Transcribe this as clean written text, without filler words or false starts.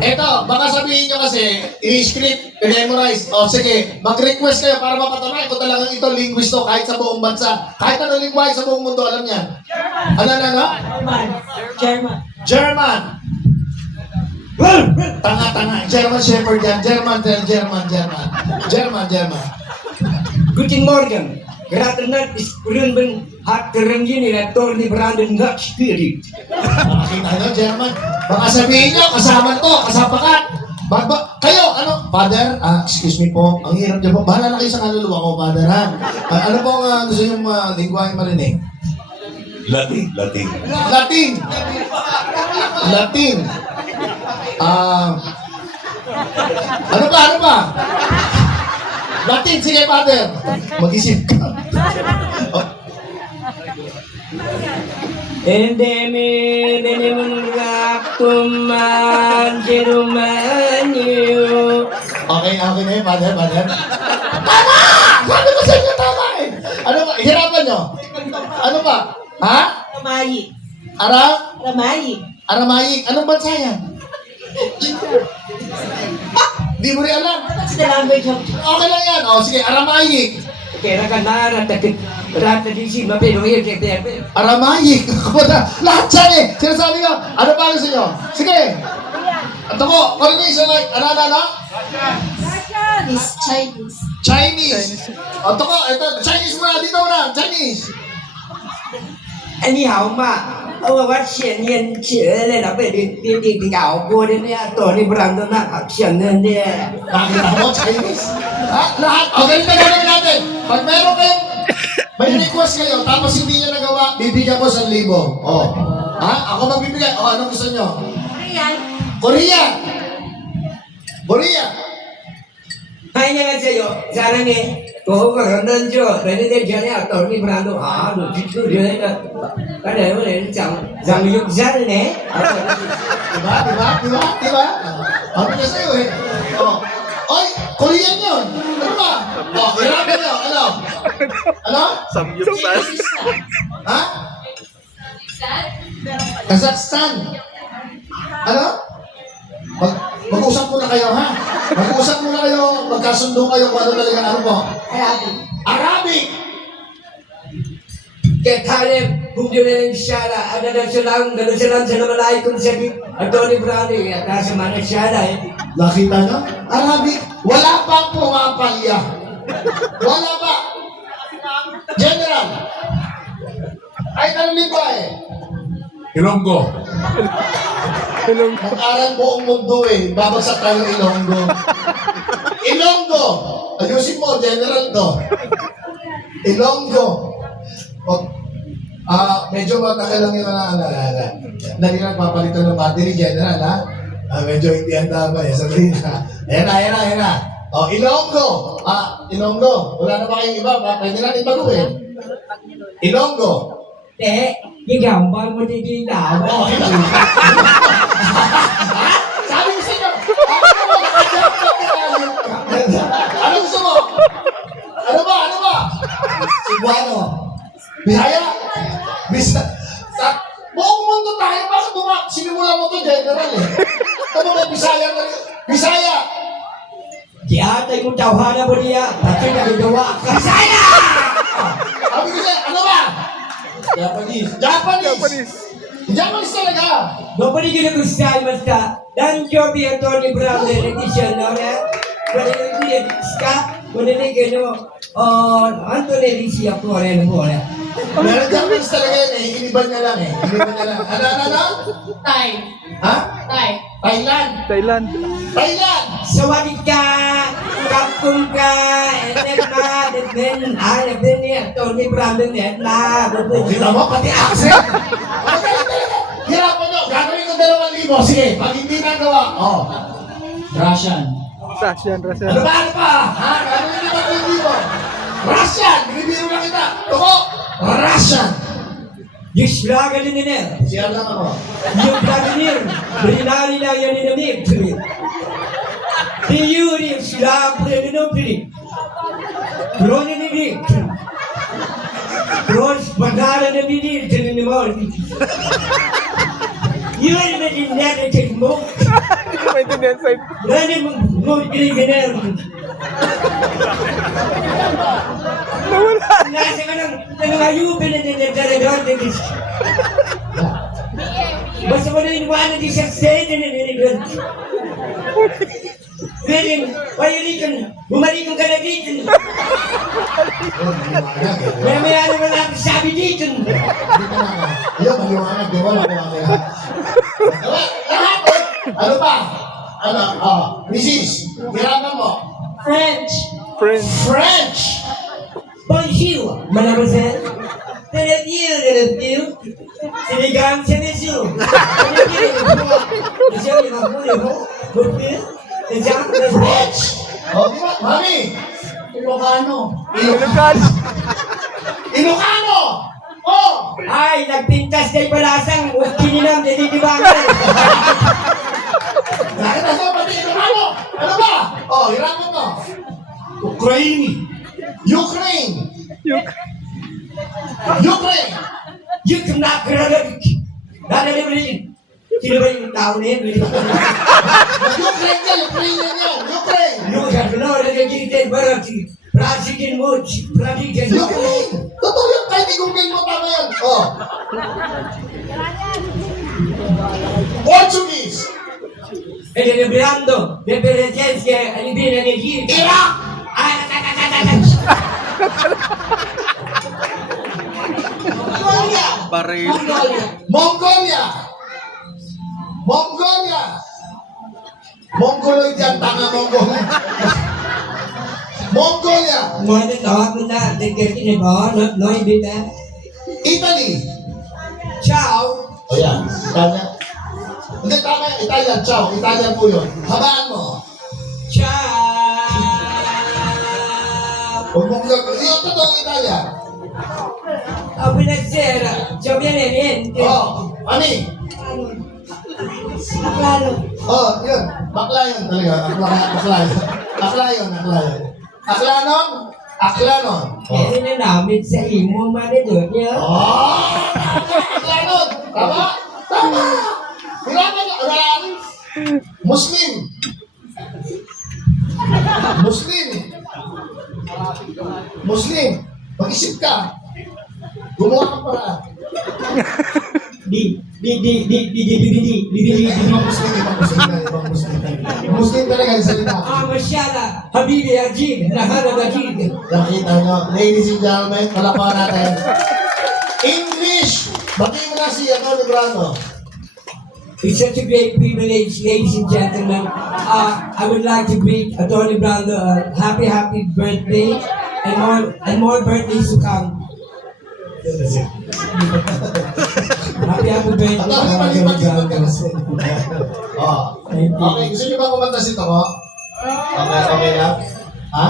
Eto, baka sabihin nyo kasi, i-script, i-memorize. O sige, mag-request kayo para mapatunay kung talagang ito linguist to kahit sa buong bansa. Kahit ano lingwahe sa buong mundo, alam niya. Ano? German. German. Tanga. German Shepherd yan. German. Guten Morgen. Geraten Nacht ist Grünben hat Gerangin in Torni Branden Nacht Spirit. Nakakita nyo, German. Baka sabihin nyo, kasama to, kasapakat. Kayo, ano? Father, excuse me po, ang hirap nyo po. Bahala na kayo sa kaluluwa ko, Father, ha? Ano po ang gusto nyo lingwahe marinig? Latin. Ano pa? Latin, sige, Father. Mag-isip ka. Endemi Denimungaktuman Jerumanyo. Okay na yun, Father. Tama! Sabi ko sa inyo, tama eh. Ano ba? Hirapan nyo. Ano ba? Ha? Ramayi. Ramayi. Aramaic. Anong bansa yan? Di mo rin alam. What's the language of... Okay lang yan. O, sige, Aramaic. Kaya ka rata disi mapero yun kaya Aramaic. Lahat yan eh. Sinasabi ko, ano ba gusto nyo? Sige. Ito ko, Chinese, ano? It's Chinese. Chinese. Ito ko, Chinese muna, dito muna, Chinese. anyhow mà what hiện nhiên chỉ là nó về đi gạo cô đến đây tổ đi làm nó là hiện nên đi Nakita mo, Chinese? Lahat. O, ganito na gawin natin. Pag meron kayong, may request kayo, tapos hindi nyo nagawa, bibigyan ko 1,000. O. Ako magbibigay. O, anong gusto nyo? Korea. hai nhà chơi rồi ra đây nè cô có nên chưa đấy đây chơi này tổ đi làm nó được chút đấy đó cái này nó để chẳng rằng dục ra đây nè Diba? Ano na sa'yo eh? O. Oy, Korean yun. Ano ba? O, hirapan nyo. Ano? Samgyupsal. Ha? Kazakhstan. Ano? Mag-usap muna kayo, ha? Mag-usap muna kayo, magkasundo kayo kung ano talaga ano po. Arabic! cái thai em cũng như lên xa là anh đã salam alaikum sabi Tony Brown đi ta sa mana siya dahil Nakita nyo? Arabic. Wala pang pumapalya. Wala pa. General. Ay, tanong ba eh? Ilonggo. Mag-aral buong mundo eh. Babagsak tayo Ilonggo. Ilonggo. Ayusin mo, General to. Ilonggo. Medyo matagal lang yung naalala. Dali nagpapalitan ng battery, General, ha? Medyo hindi handa ba eh. Sabihin na. Ayan na. O, Ilonggo. Ilonggo. Wala na ba kayong iba? Pwede natin baguhin. Ilonggo. để cái gambar mo di daw Oh, sabi ko sa inyo, ano gusto mo? Ano ba? Cebuano. Bisaya? Buong mundo tayo, bakit sinimulan mo ito, General eh? Ito mo Bisaya na rin. Bisaya! kaya tayo mo tawhana mo niya at yung nagagawa ka Bisaya! Sabi ko sa'yo, ano ba? Japanese talaga! nobody gonna go style basta dan jobi Tony Brown de edition no ya pwede hindi ska pwede na gano Anthony Alicia Flores mo ya Meron Japanese talaga yan eh. Iniban niya lang eh. Ano? Thai. Ha? Thai. Thailand! Sawadee ka, kapkung ka, then niya, Tony Brown din na, Kita mo, pati accent! Magaling talaga! Hirapan nyo, gagawin ko 2,000. Sige, pag hindi nagawa, Russian. Ano ba? Ha? Gagawin nyo 2,000. Russian! Binibiro lang kita. Tuko! Russian! yung slaga din nila, Siya lang ako. yung Vladimir, berinali na yan ninamig, di yun yung slaga din ninamig, Drone ni Drone pagkala na binil din mo. Yun ba din pinag-check mo. Hindi ko maintindihan side. Lani mo pinag-ganyan. Nawala. Nasa ka ng ayubin na dinadaragan. Basta mo na inuwanan di siya state na niligan. Ganyan, payulikan, bumalikan ka na dito. May naman natin sabi dito. Ayun, maliwanag, di ba? Lahat. Ano pa? Ano? Mrs. Hirapan mo. French. Friends. French. Bonjour, mademoiselle. Teleview. Sinigang sa mesu. French. Di ba? Mami. Ilocano. Ilocano. Ilocano. Oh. Ay, nagpintas kay palasang kininam, dinidibangan. Bakit nasa pati Ilocano? Ano ba? Hirapan mo. Ukraine. Ukraine. Ukraine. Yung nakararag. Dadalibrin. Sino ba yung tao na yun? Ukraine yan. Ukraine yan. Ukraine. Yung gano'n, nagagigit parang si Prasikin mo, si Prasikin mo. Ukraine. Totoo yan. Kahit i-google mo tama yan. Portuguese. E celebrando le presenze all'interno del giro. Iraq. Mongolia. Baril. Mongolia. Mongolia. Mongolia. Mongoloid yan. Tanga Mongolia. Mongolia. Mọi người tỏ mình đã để kể cái này bỏ nói biết đã. Italy. Ciao. O yan. Italia. Hindi, tama yan. Italian. Ciao. Italian po yun. Habaan mo. Ciao. Huwag mong gagawin. Yung totoong Italian. Buonasera. Ciao viene niente. Ani? Tagalog. Yun. Bakla yun talaga. Bakla yun. Bakla yun. Aklanon? Aklanon. Kaya na namin sa imo manidor niya. Aklanon. Tama? Tama. Hirapan niya. Muslim. Muslim. Muslim. Mag-isip ka. Gumawa kang paraan. Ibang Muslim, ibang Muslim. Muslim talaga yung salita. Masyala. Habibi Ajid. Nahanap Ajid. Nakita nyo, ladies and gentlemen, palapakan natin. English! Batiin mo na si Antonio Brando. It's such a great privilege, ladies and gentlemen. I would like to greet Attorney Brando a happy birthday and more birthdays to come. Happy birthday, Attorney, Attorney pag-ibag ka Brando. kasi. Thank you. Okay, gusto niyo ba kumanta si Tomo? Okay lang? Ha?